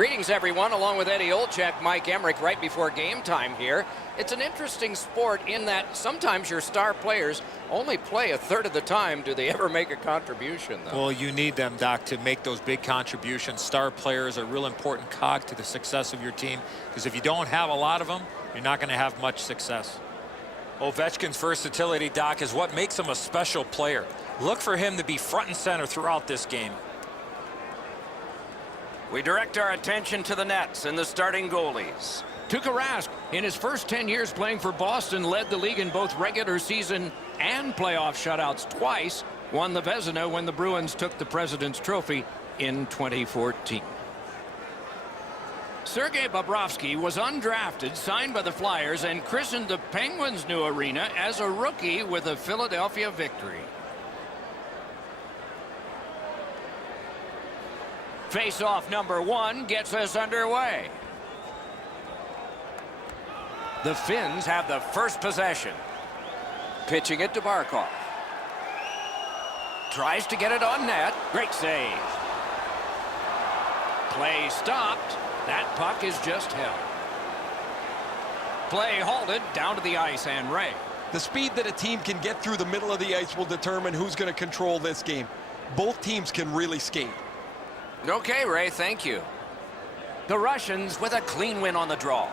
Greetings, everyone. Along with Eddie Olczyk, Mike Emmerich, right before game time here. It's an interesting sport in that sometimes your star players only play a third of the time. Do they ever make a contribution, though? Well, you need them, Doc, to make those big contributions. Star players are a real important cog to the success of your team, because if you don't have a lot of them, you're not going to have much success. Ovechkin's versatility, Doc, is what makes him a special player. Look for him to be front and center throughout this game. We direct our attention to the nets and the starting goalies. Tuukka Rask, in his first 10 years playing for Boston, led the league in both regular season and playoff shutouts twice. Won the Vezina when the Bruins took the President's Trophy in 2014. Sergei Bobrovsky was undrafted, signed by the Flyers, and christened the Penguins' new arena as a rookie with a Philadelphia victory. Face-off number 1 gets us underway. The Finns have the first possession. Pitching it to Barkov. Tries to get it on net. Great save. Play stopped. That puck is just held. Play halted down to the ice, and Ray. The speed that a team can get through the middle of the ice will determine who's going to control this game. Both teams can really skate. Okay, Ray, thank you. The Russians with a clean win on the draw.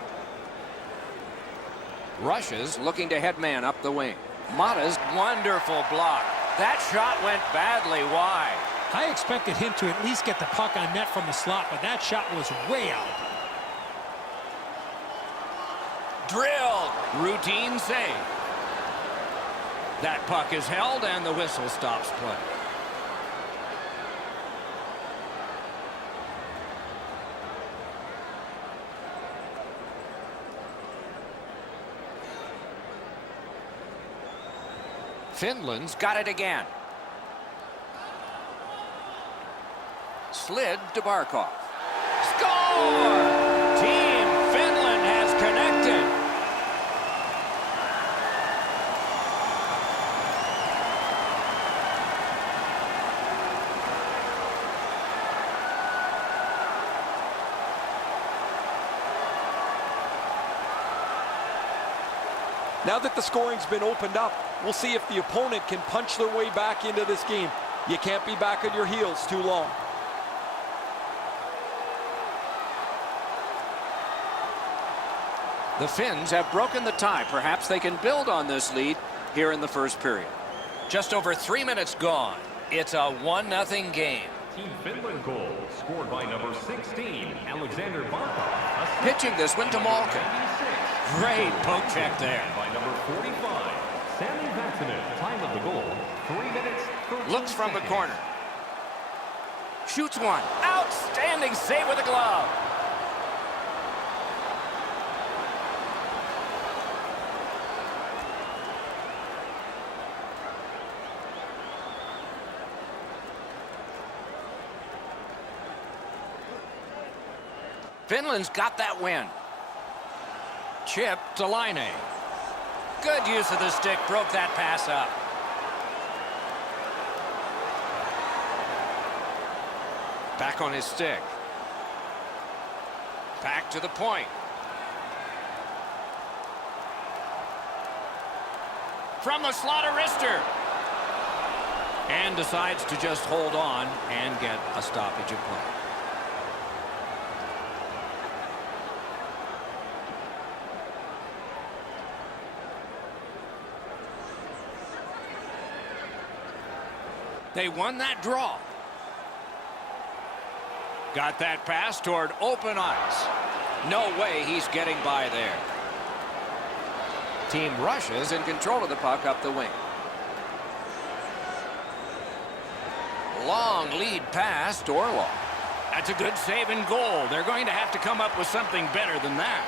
Russia's looking to head man up the wing. Mata's wonderful block. That shot went badly wide. I expected him to at least get the puck on net from the slot, but that shot was way out. Drilled. Routine save. That puck is held, and the whistle stops play. Finland's got it again. Slid to Barkov. Score! Team Finland has connected. Now that the scoring's been opened up, we'll see if the opponent can punch their way back into this game. You can't be back on your heels too long. The Finns have broken the tie. Perhaps they can build on this lead here in the first period. Just over 3 minutes gone. It's a 1-0 game. Team Finland goal scored by number 16, Alexander Barkov. Pitching this one to Malkin. Great poke check there. By number 45, Sammy Vatsinen. Time of the goal, 3 minutes. Looks from the corner. Shoots one. Outstanding save with a glove. Finland's got that win. Chip to Line. Good use of the stick. Broke that pass up. Back on his stick. Back to the point. From the slot, a wrister. And decides to just hold on and get a stoppage of play. They won that draw. Got that pass toward open ice. No way he's getting by there. Team Russia's in control of the puck up the wing. Long lead pass to Orlov. That's a good save and goal. They're going to have to come up with something better than that.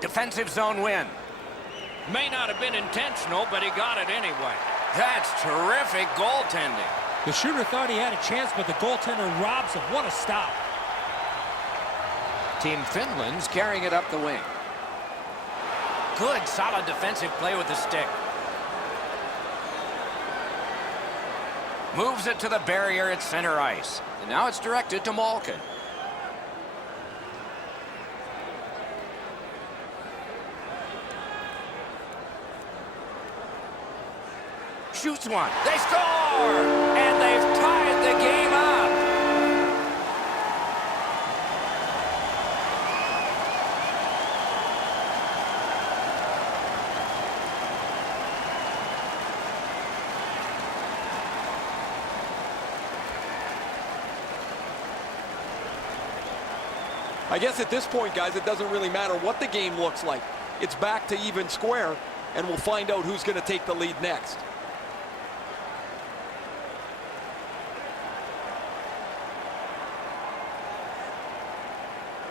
Defensive zone win. May not have been intentional, but he got it anyway. That's terrific goaltending. The shooter thought he had a chance, but the goaltender robs him. What a stop. Team Finland's carrying it up the wing. Good, solid defensive play with the stick. Moves it to the barrier at center ice. And now it's directed to Malkin. Shoots one. They score! And they've tied the game up. I guess at this point, guys, it doesn't really matter what the game looks like. It's back to even square, and we'll find out who's going to take the lead next.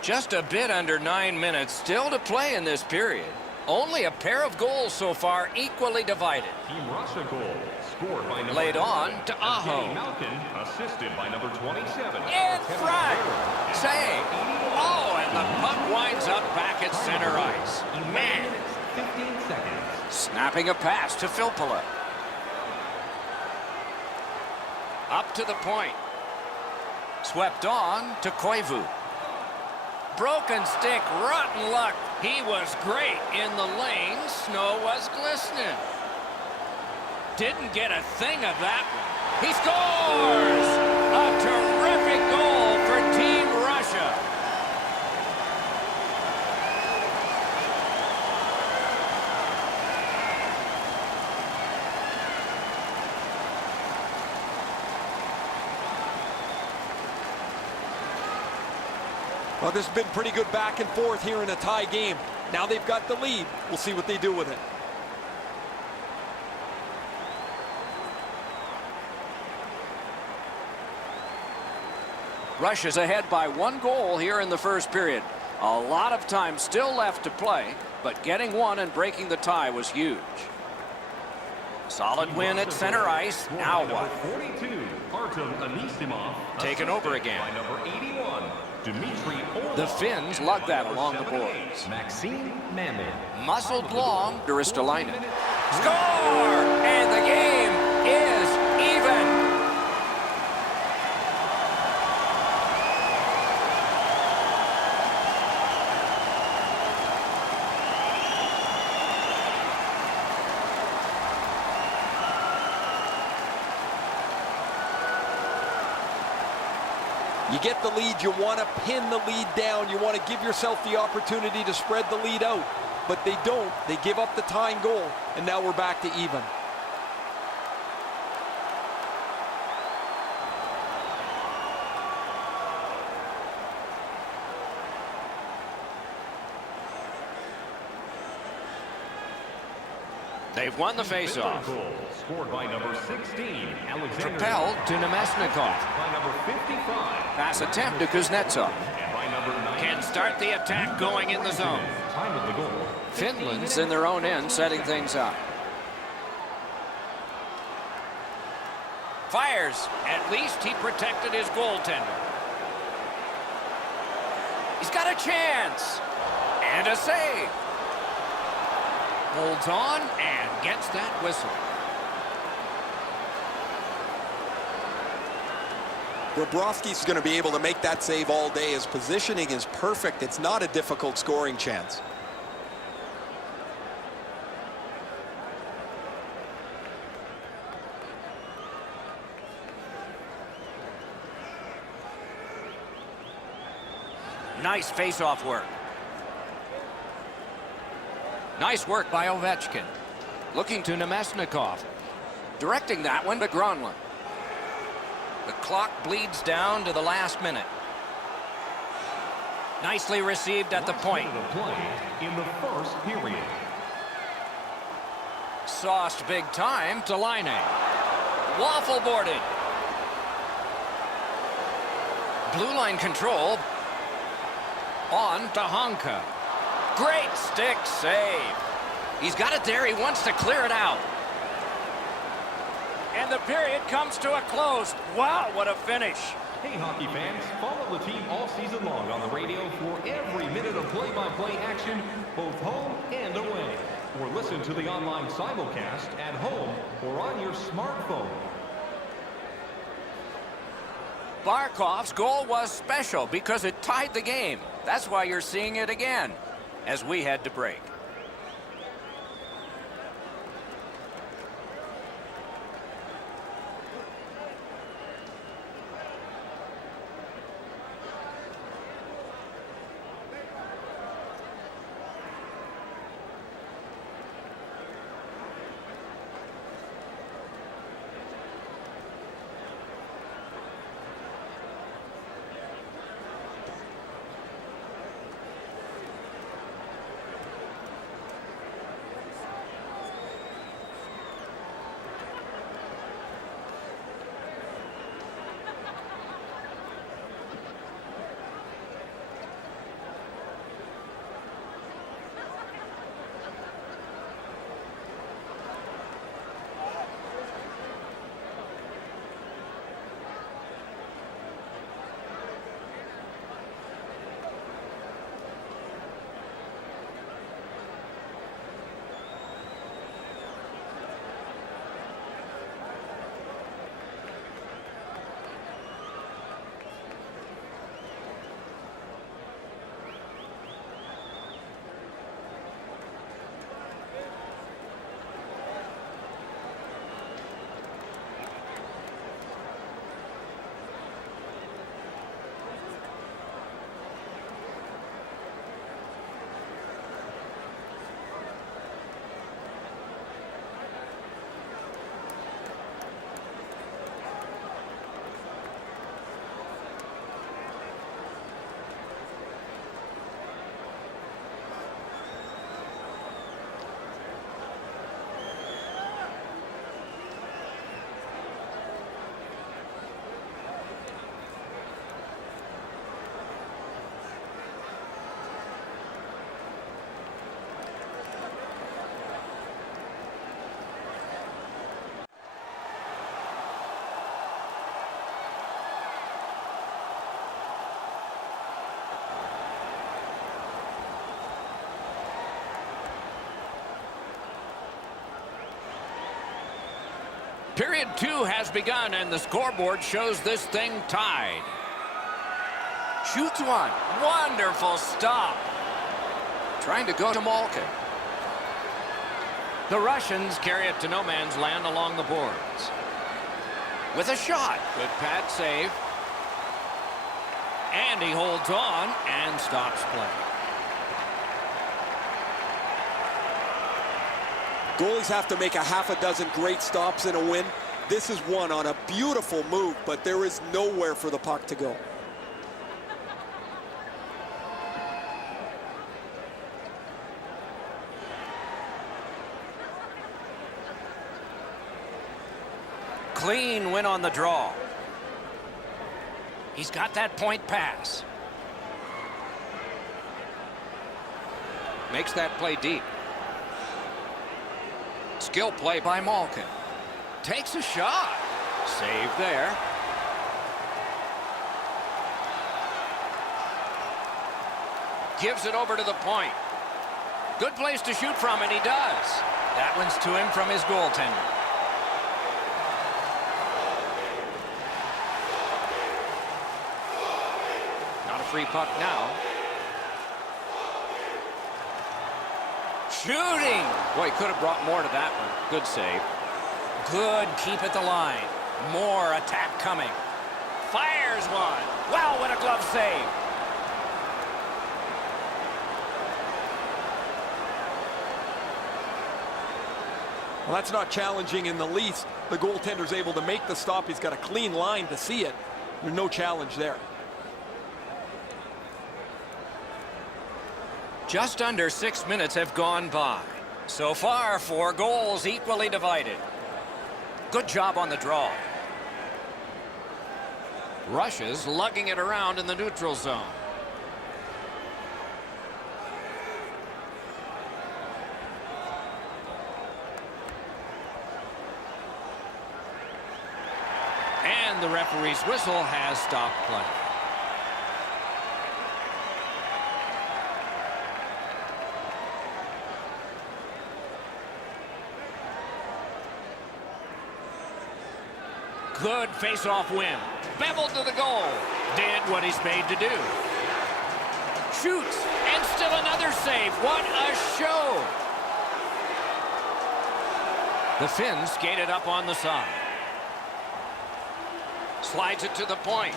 Just a bit under 9 minutes still to play in this period. Only a pair of goals so far, equally divided. Team Russia goal scored by number Laid on to Evgeny Aho. Malkin, assisted by number 27. In front. Save. Oh, and the puck winds up back at center ice. Man. 15 seconds. Snapping a pass to Filppula. Up to the point. Swept on to Koivu. Broken stick, rotten luck. He was great in the lane. Snow was glistening. Didn't get a thing of that one. He scores! A terrific goal for Team Russia. Well, this has been pretty good back and forth here in a tie game. Now they've got the lead. We'll see what they do with it. Russia's ahead by 1 goal here in the first period. A lot of time still left to play, but getting one and breaking the tie was huge. Solid win at center ice. Now what? 42, Artem Anisimov. Taken over again. By number 81, Dmitry Orlov. The Finns lug that along the boards. Maxime Mamin. Muscled long to Ristolainen. Score! And the game is even. You get the lead, you want to pin the lead down. You want to give yourself the opportunity to spread the lead out. But they don't. They give up the tying goal, and now we're back to even. They've won the faceoff. Goal scored by number 16, Alexander. Propelled to Nemesnikov. By number 55. Pass attempt to Kuznetsov. And by number 9. Can start the attack going in the zone. Time of the goal. Finland's in their own end, setting things up. Fires. At least he protected his goaltender. He's got a chance. And a save. Holds on and gets that whistle. Bobrovsky's going to be able to make that save all day. His positioning is perfect. It's not a difficult scoring chance. Nice face-off work. Nice work by Ovechkin. Looking to Nemesnikov. Directing that one to Granlund. The clock bleeds down to the last minute. Nicely received at the point. Last minute of play in the first period. Sauced big time to Laine. Waffle boarded. Blue line control. On to Honka. Great stick save. He's got it there. He wants to clear it out. And the period comes to a close. Wow, what a finish. Hey, hockey fans, follow the team all season long on the radio for every minute of play-by-play action, both home and away. Or listen to the online simulcast at home or on your smartphone. Barkov's goal was special because it tied the game. That's why you're seeing it again as we head to break. Period 2 has begun, and the scoreboard shows this thing tied. Shoots one. Wonderful stop. Trying to go to Malkin. The Russians carry it to no man's land along the boards. With a shot. Good pad save. And he holds on and stops play. Goalies have to make a half a dozen great stops in a win. This is one on a beautiful move, but there is nowhere for the puck to go. Clean win on the draw. He's got that point pass. Makes that play deep. Skill play by Malkin. Takes a shot. Save there. Gives it over to the point. Good place to shoot from, and he does. That one's to him from his goaltender. Not a free puck now. Shooting! Boy, he could have brought more to that one. Good save. Good keep at the line. More attack coming. Fires one. Wow, what a glove save. Well, that's not challenging in the least. The goaltender's able to make the stop. He's got a clean line to see it. There's no challenge there. Just under 6 minutes have gone by. So far, 4 goals equally divided. Good job on the draw. Russia's lugging it around in the neutral zone. And And the referee's whistle has stopped play. Good face-off win. Beveled to the goal. Did what he's made to do. Shoots. And still another save. What a show. The Finns skated up on the side. Slides it to the point.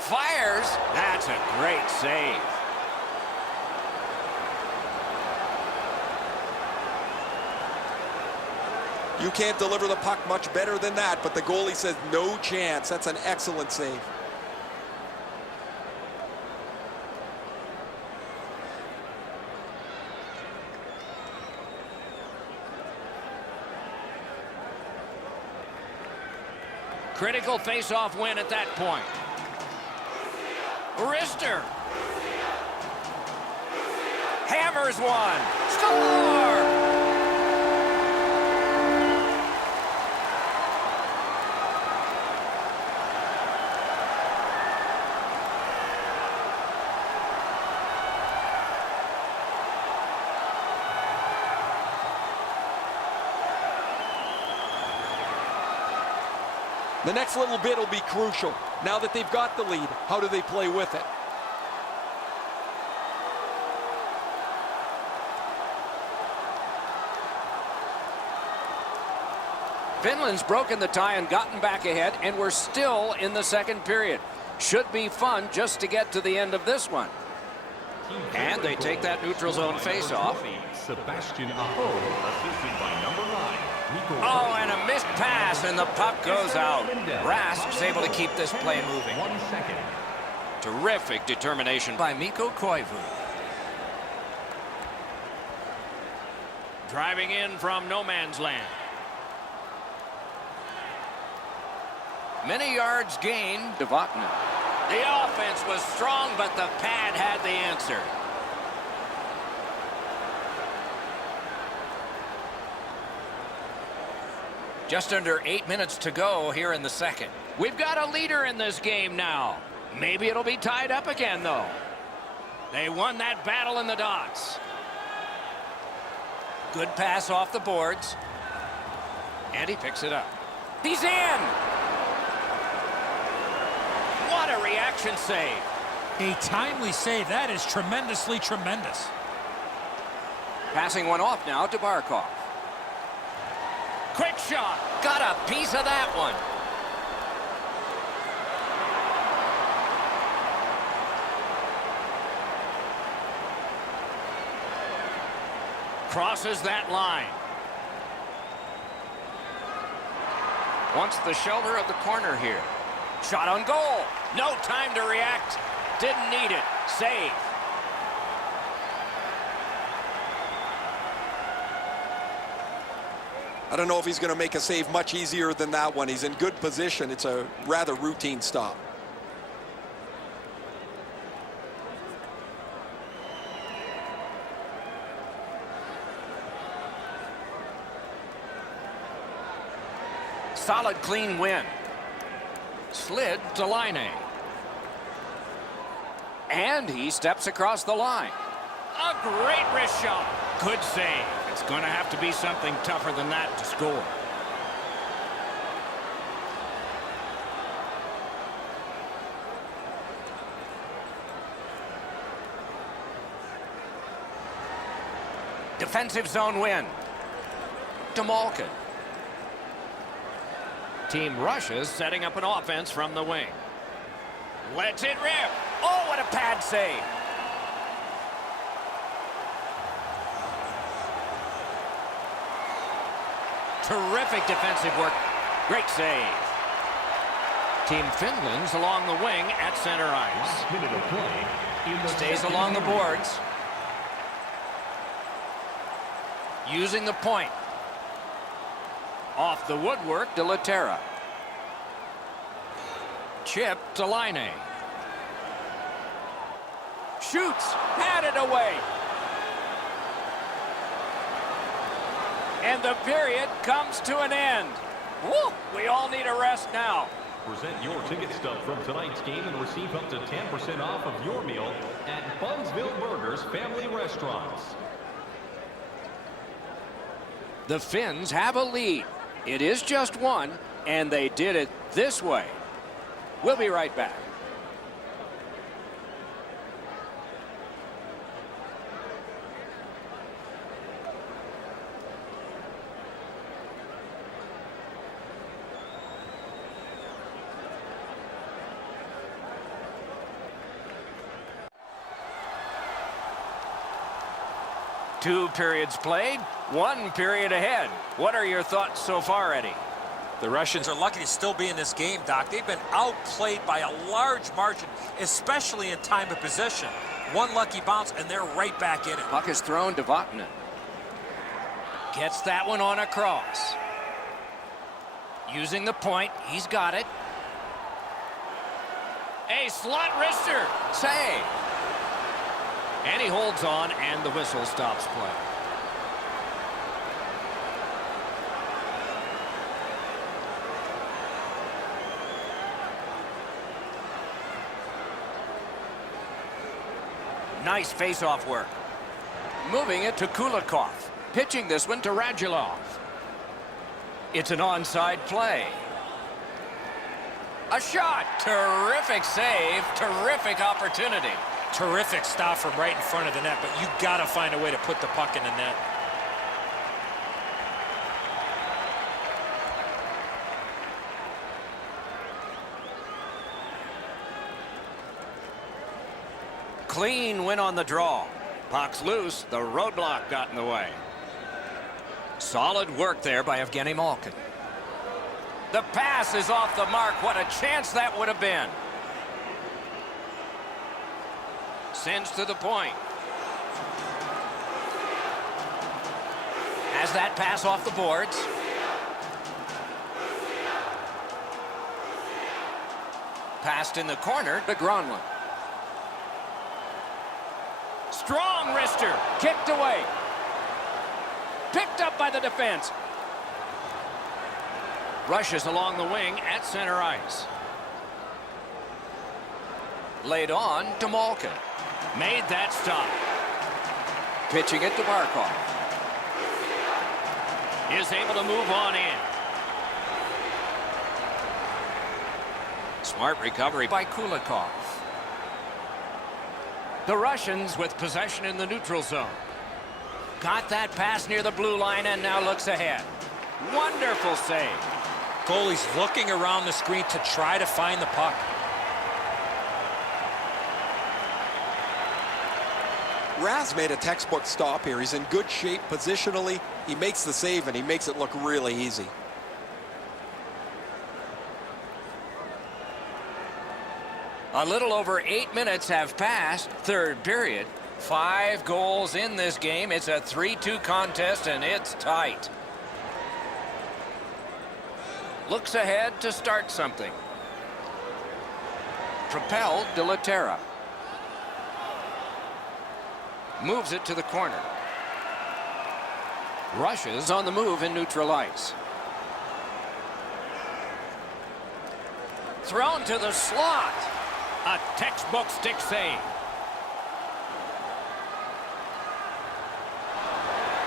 Fires. That's a great save. You can't deliver the puck much better than that, but the goalie says no chance. That's an excellent save. Critical face-off win at that point. Wrister. Hammers one. Score! The next little bit will be crucial. Now that they've got the lead, how do they play with it? Finland's broken the tie and gotten back ahead, and we're still in the second period. Should be fun just to get to the end of this one. And they take that neutral zone face-off. Sebastian Aho, assisted by number 9. Oh, and a missed pass, and the puck goes out. Rask's able to keep this play moving. 1 second. Terrific determination by Mikko Koivu. Driving in from no man's land. Many yards gained to Vatanen. The offense was strong, but the pad had the answer. Just under 8 minutes to go here in the second. We've got a leader in this game now. Maybe it'll be tied up again, though. They won that battle in the docks. Good pass off the boards. And he picks it up. He's in! What a reaction save. A timely save. That is tremendously tremendous. Passing one off now to Barkov. Quick shot. Got a piece of that one. Crosses that line. Wants the shoulder of the corner here. Shot on goal. No time to react. Didn't need it. Save. I don't know if he's going to make a save much easier than that one. He's in good position. It's a rather routine stop. Solid, clean win. Slid to Line. And he steps across the line. A great wrist shot. Good save. It's going to have to be something tougher than that to score. Defensive zone win. To Malkin. Team rushes, setting up an offense from the wing. Lets it rip. Oh, what a pad save. Terrific defensive work. Great save. Team Finland's along the wing at center ice. Minute of play. In the Stays second along the period. boards. Using the point. Off the woodwork De La Terra. chip to Line. Shoots. Had it away. And the period comes to an end. Woo! We all need a rest now. Present your ticket stub from tonight's game and receive up to 10% off of your meal at Bunsville Burgers Family Restaurants. The Finns have a lead. It is just one, and they did it this way. We'll be right back. Two periods played, one period ahead. What are your thoughts so far, Eddie? The Russians are lucky to still be in this game, Doc. They've been outplayed by a large margin, especially in time of possession. One lucky bounce, and they're right back in it. Puck is thrown to Vatanen. Gets that one on across. Using the point, he's got it. A slot wrister, save. And he holds on, and the whistle stops play. Nice face-off work. Moving it to Kulikov. Pitching this one to Radulov. It's an onside play. A shot. Terrific save. Terrific opportunity. Terrific stop from right in front of the net, but you got to find a way to put the puck in the net. Clean win on the draw. Puck's loose. The roadblock got in the way. Solid work there by Evgeny Malkin. The pass is off the mark. What a chance that would have been. Sends to the point. Has that pass off the boards. Passed in the corner to Gronlund. Strong wrister. Kicked away. Picked up by the defense. Rushes along the wing at center ice. Laid on to Malkin. Made that stop. Pitching it to Barkov. Is able to move on in. Smart recovery by Kulikov. The Russians with possession in the neutral zone. Got that pass near the blue line and now looks ahead. Wonderful save. Goalie's looking around the screen to try to find the puck. Raz made a textbook stop here. He's in good shape positionally. He makes the save, and he makes it look really easy. A little over 8 minutes have passed. Third period. 5 goals in this game. It's a 3-2 contest, and it's tight. Looks ahead to start something. Propelled de la Terra. Moves it to the corner. Rushes on the move in neutral ice. Thrown to the slot. A textbook stick save.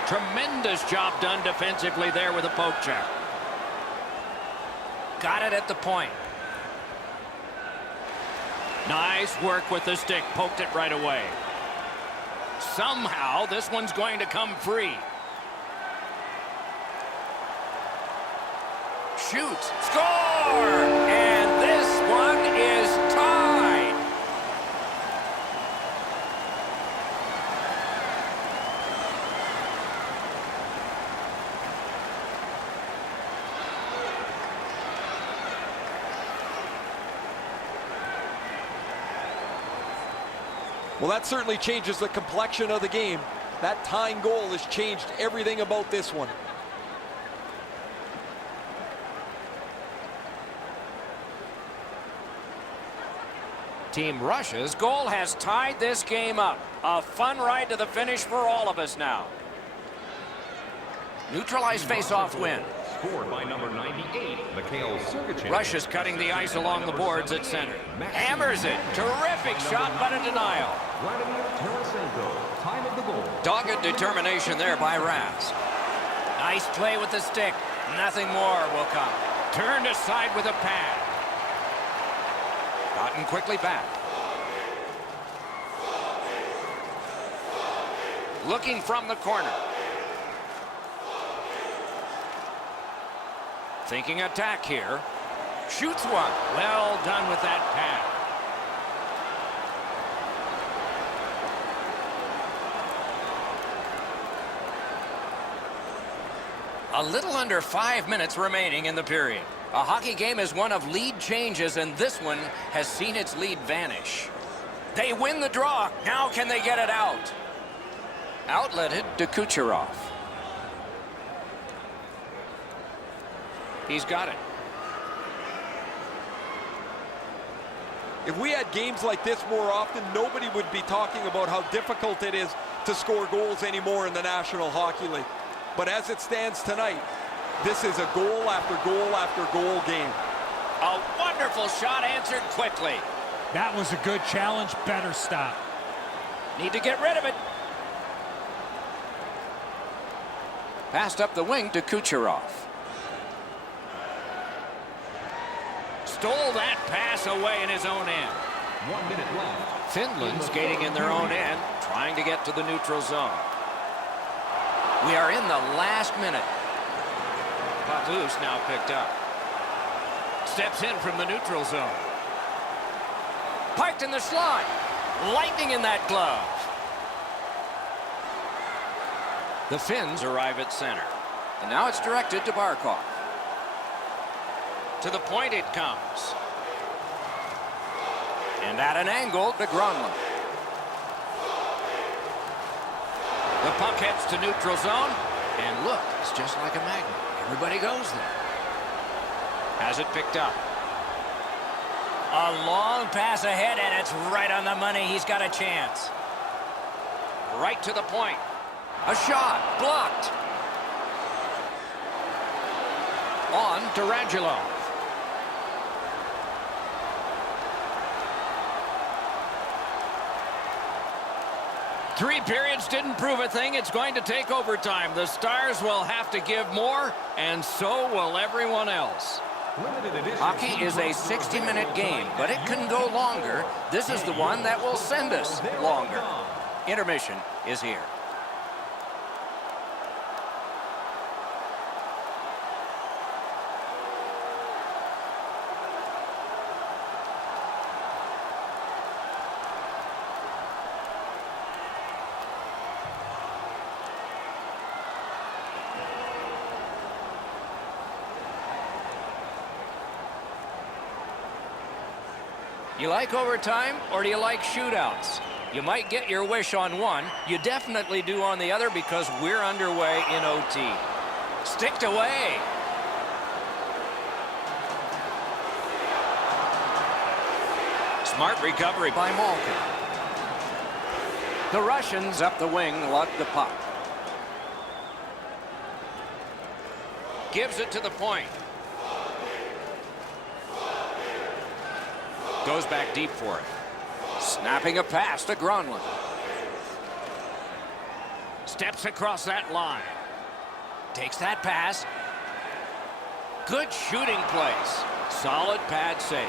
Tremendous job done defensively there with a poke check. Got it at the point. Nice work with the stick. Poked it right away. Somehow this one's going to come free. Shoots. Score! And this one is tied. Well, that certainly changes the complexion of the game. That tying goal has changed everything about this one. Team Russia's goal has tied this game up. A fun ride to the finish for all of us now. Neutralize face-off win. Scored by number 98, Mikhail Sergachev. Russia's cutting the ice along the boards at center. Hammers it. Terrific shot, but a denial. Vladimir Tarasenko, time of the goal. Dogged determination there by Raz. Nice play with the stick. Nothing more will come. Turned aside with a pad. Gotten quickly back. Looking from the corner. Thinking attack here. Shoots one. Well done with that pad. A little under 5 minutes remaining in the period. A hockey game is one of lead changes, and this one has seen its lead vanish. They win the draw. Now can they get it out? Outletted to Kucherov. He's got it. If we had games like this more often, nobody would be talking about how difficult it is to score goals anymore in the National Hockey League. But as it stands tonight, this is a goal after goal after goal game. A wonderful shot answered quickly. That was a good challenge. Better stop. Need to get rid of it. Passed up the wing to Kucherov. Stole that pass away in his own end. 1 minute left. Finland skating in their own end, trying to get to the neutral zone. We are in the last minute. Puck loose, now picked up. Steps in from the neutral zone. Parked in the slot. Lightning in that glove. The Finns arrive at center. And now it's directed to Barkov. To the point it comes. And at an angle to Gronlund. The puck heads to neutral zone. And look, it's just like a magnet. Everybody goes there. Has it picked up. A long pass ahead, and it's right on the money. He's got a chance. Right to the point. A shot. Blocked. On to Radulov. Three periods didn't prove a thing. It's going to take overtime. The Stars will have to give more, and so will everyone else. Hockey is a 60-minute game, but it can go longer. This is the one that will send us longer. Intermission is here. You like overtime, or do you like shootouts? You might get your wish on one. You definitely do on the other, because we're underway in OT. Sticked away. Smart recovery by Malkin. The Russians up the wing lug the puck. Gives it to the point. Goes back deep for it. Snapping a pass to Gronlund. Steps across that line. Takes that pass. Good shooting place. Solid pad save.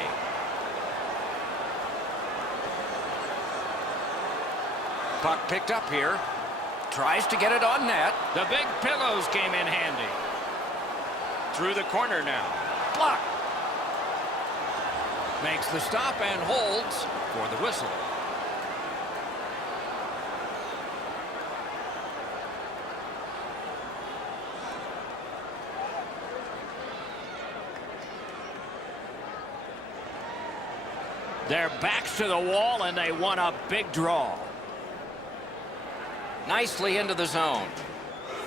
Puck picked up here. Tries to get it on net. The big pillows came in handy. Through the corner now. Blocked. Makes the stop and holds for the whistle. Their backs to the wall, and they want a big draw. Nicely into the zone.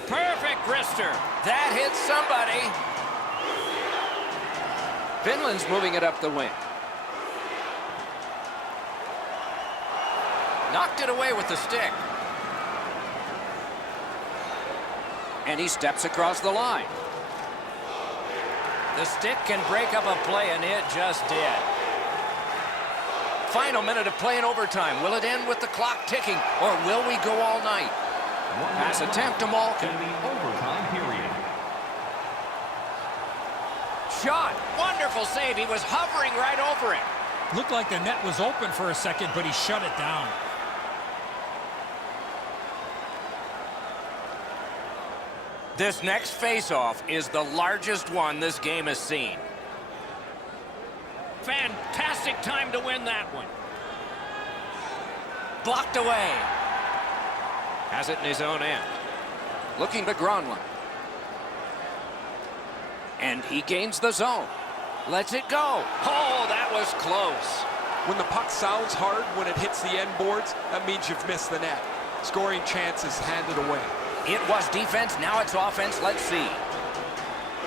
Perfect wrister. That hits somebody. Finland's moving it up the wing. Knocked it away with the stick. And he steps across the line. The stick can break up a play, and it just did. Final minute of play in overtime. Will it end with the clock ticking, or will we go all night? Pass attempt to Malkin. In the overtime period. Shot. Wonderful save. He was hovering right over it. Looked like the net was open for a second, but he shut it down. This next face-off is the largest one this game has seen. Fantastic time to win that one. Blocked away. Has it in his own end. Looking to Gronlund. And he gains the zone. Lets it go. Oh, that was close. When the puck sounds hard, when it hits the end boards, that means you've missed the net. Scoring chance is handed away. It was defense, now it's offense. Let's see.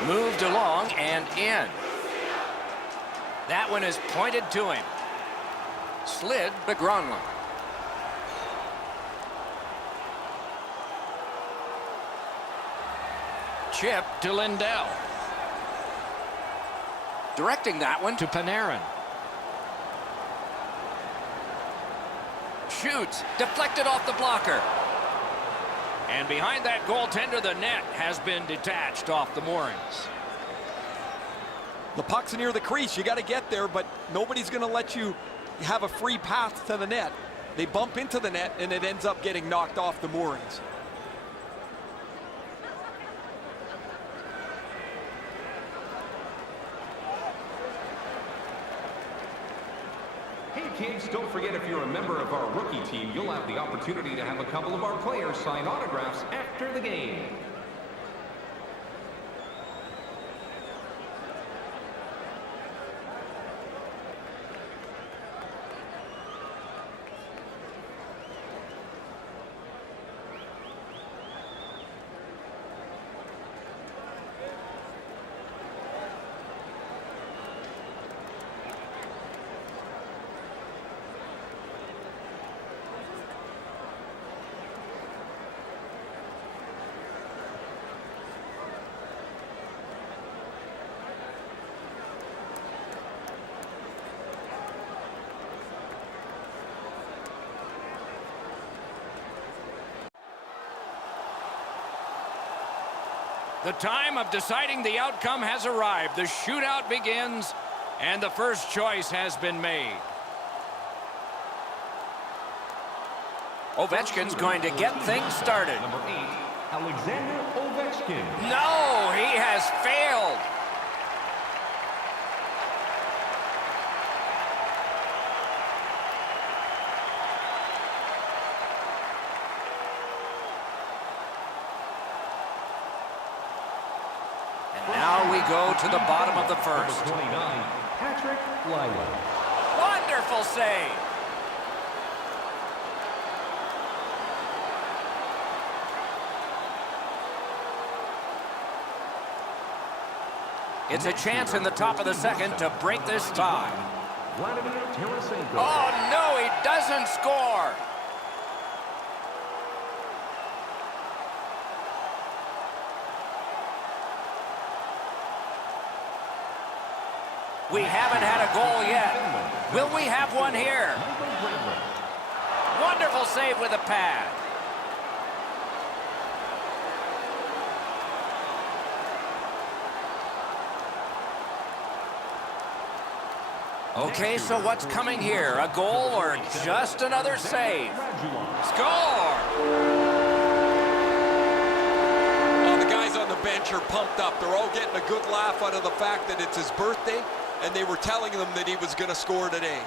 Moved along and in. That one is pointed to him. Slid to Gronlund. Chip to Lindell. Directing that one to Panarin. Shoots. Deflected off the blocker. And behind that goaltender, the net has been detached off the moorings. The puck's near the crease. You got to get there, but nobody's going to let you have a free path to the net. They bump into the net, and it ends up getting knocked off the moorings. Hey kids, don't forget if you're a member of our rookie team, you'll have the opportunity to have a couple of our players sign autographs after the game. The time of deciding the outcome has arrived. The shootout begins, and the first choice has been made. Ovechkin's going to get things started. Number 8, Alexander Ovechkin. No, he has failed. Now we go to the bottom of the first. Number 29, Patrick Lila. Wonderful save. It's a chance in the top of the second to break this tie. Vladimir Tarasenko. Oh, no, he doesn't score. We haven't had a goal yet. Will we have one here? Wonderful save with a pad. Okay, so what's coming here? A goal or just another save? Score! Well, the guys on the bench are pumped up. They're all getting a good laugh out of the fact that it's his birthday, and they were telling him that he was going to score today.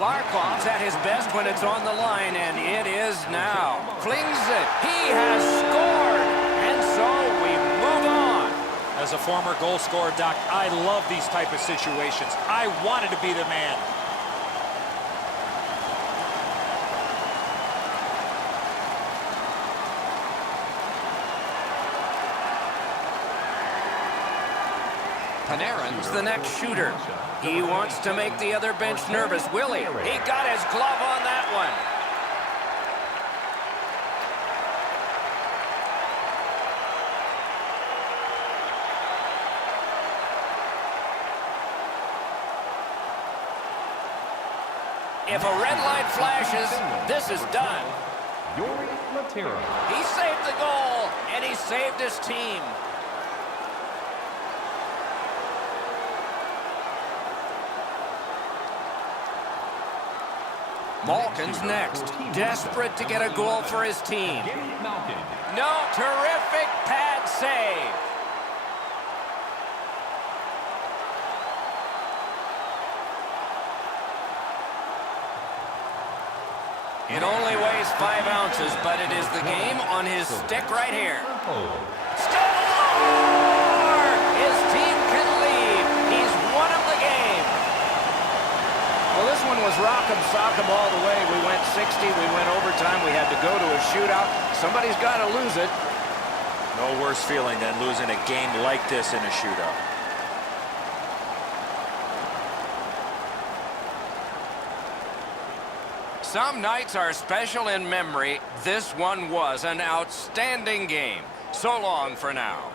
Barkov's at his best when it's on the line, and it is now. Flings it. He has scored, and so we move on. As a former goal scorer, Doc, I love these type of situations. I wanted to be the man. Panarin's the next shooter. He wants to make the other bench nervous. Will he? He got his glove on that one. If a red light flashes, this is done. He saved the goal, and he saved his team. Malkin's next, desperate to get a goal for his team. No, terrific pad save. It only weighs 5 ounces, but it is the game on his stick right here. Score! His team can leave. He's won him the game. Well, this one was rock'em sock'em all the way. We went 60, we went overtime, we had to go to a shootout. Somebody's got to lose it. No worse feeling than losing a game like this in a shootout. Some nights are special in memory. This one was an outstanding game. So long for now.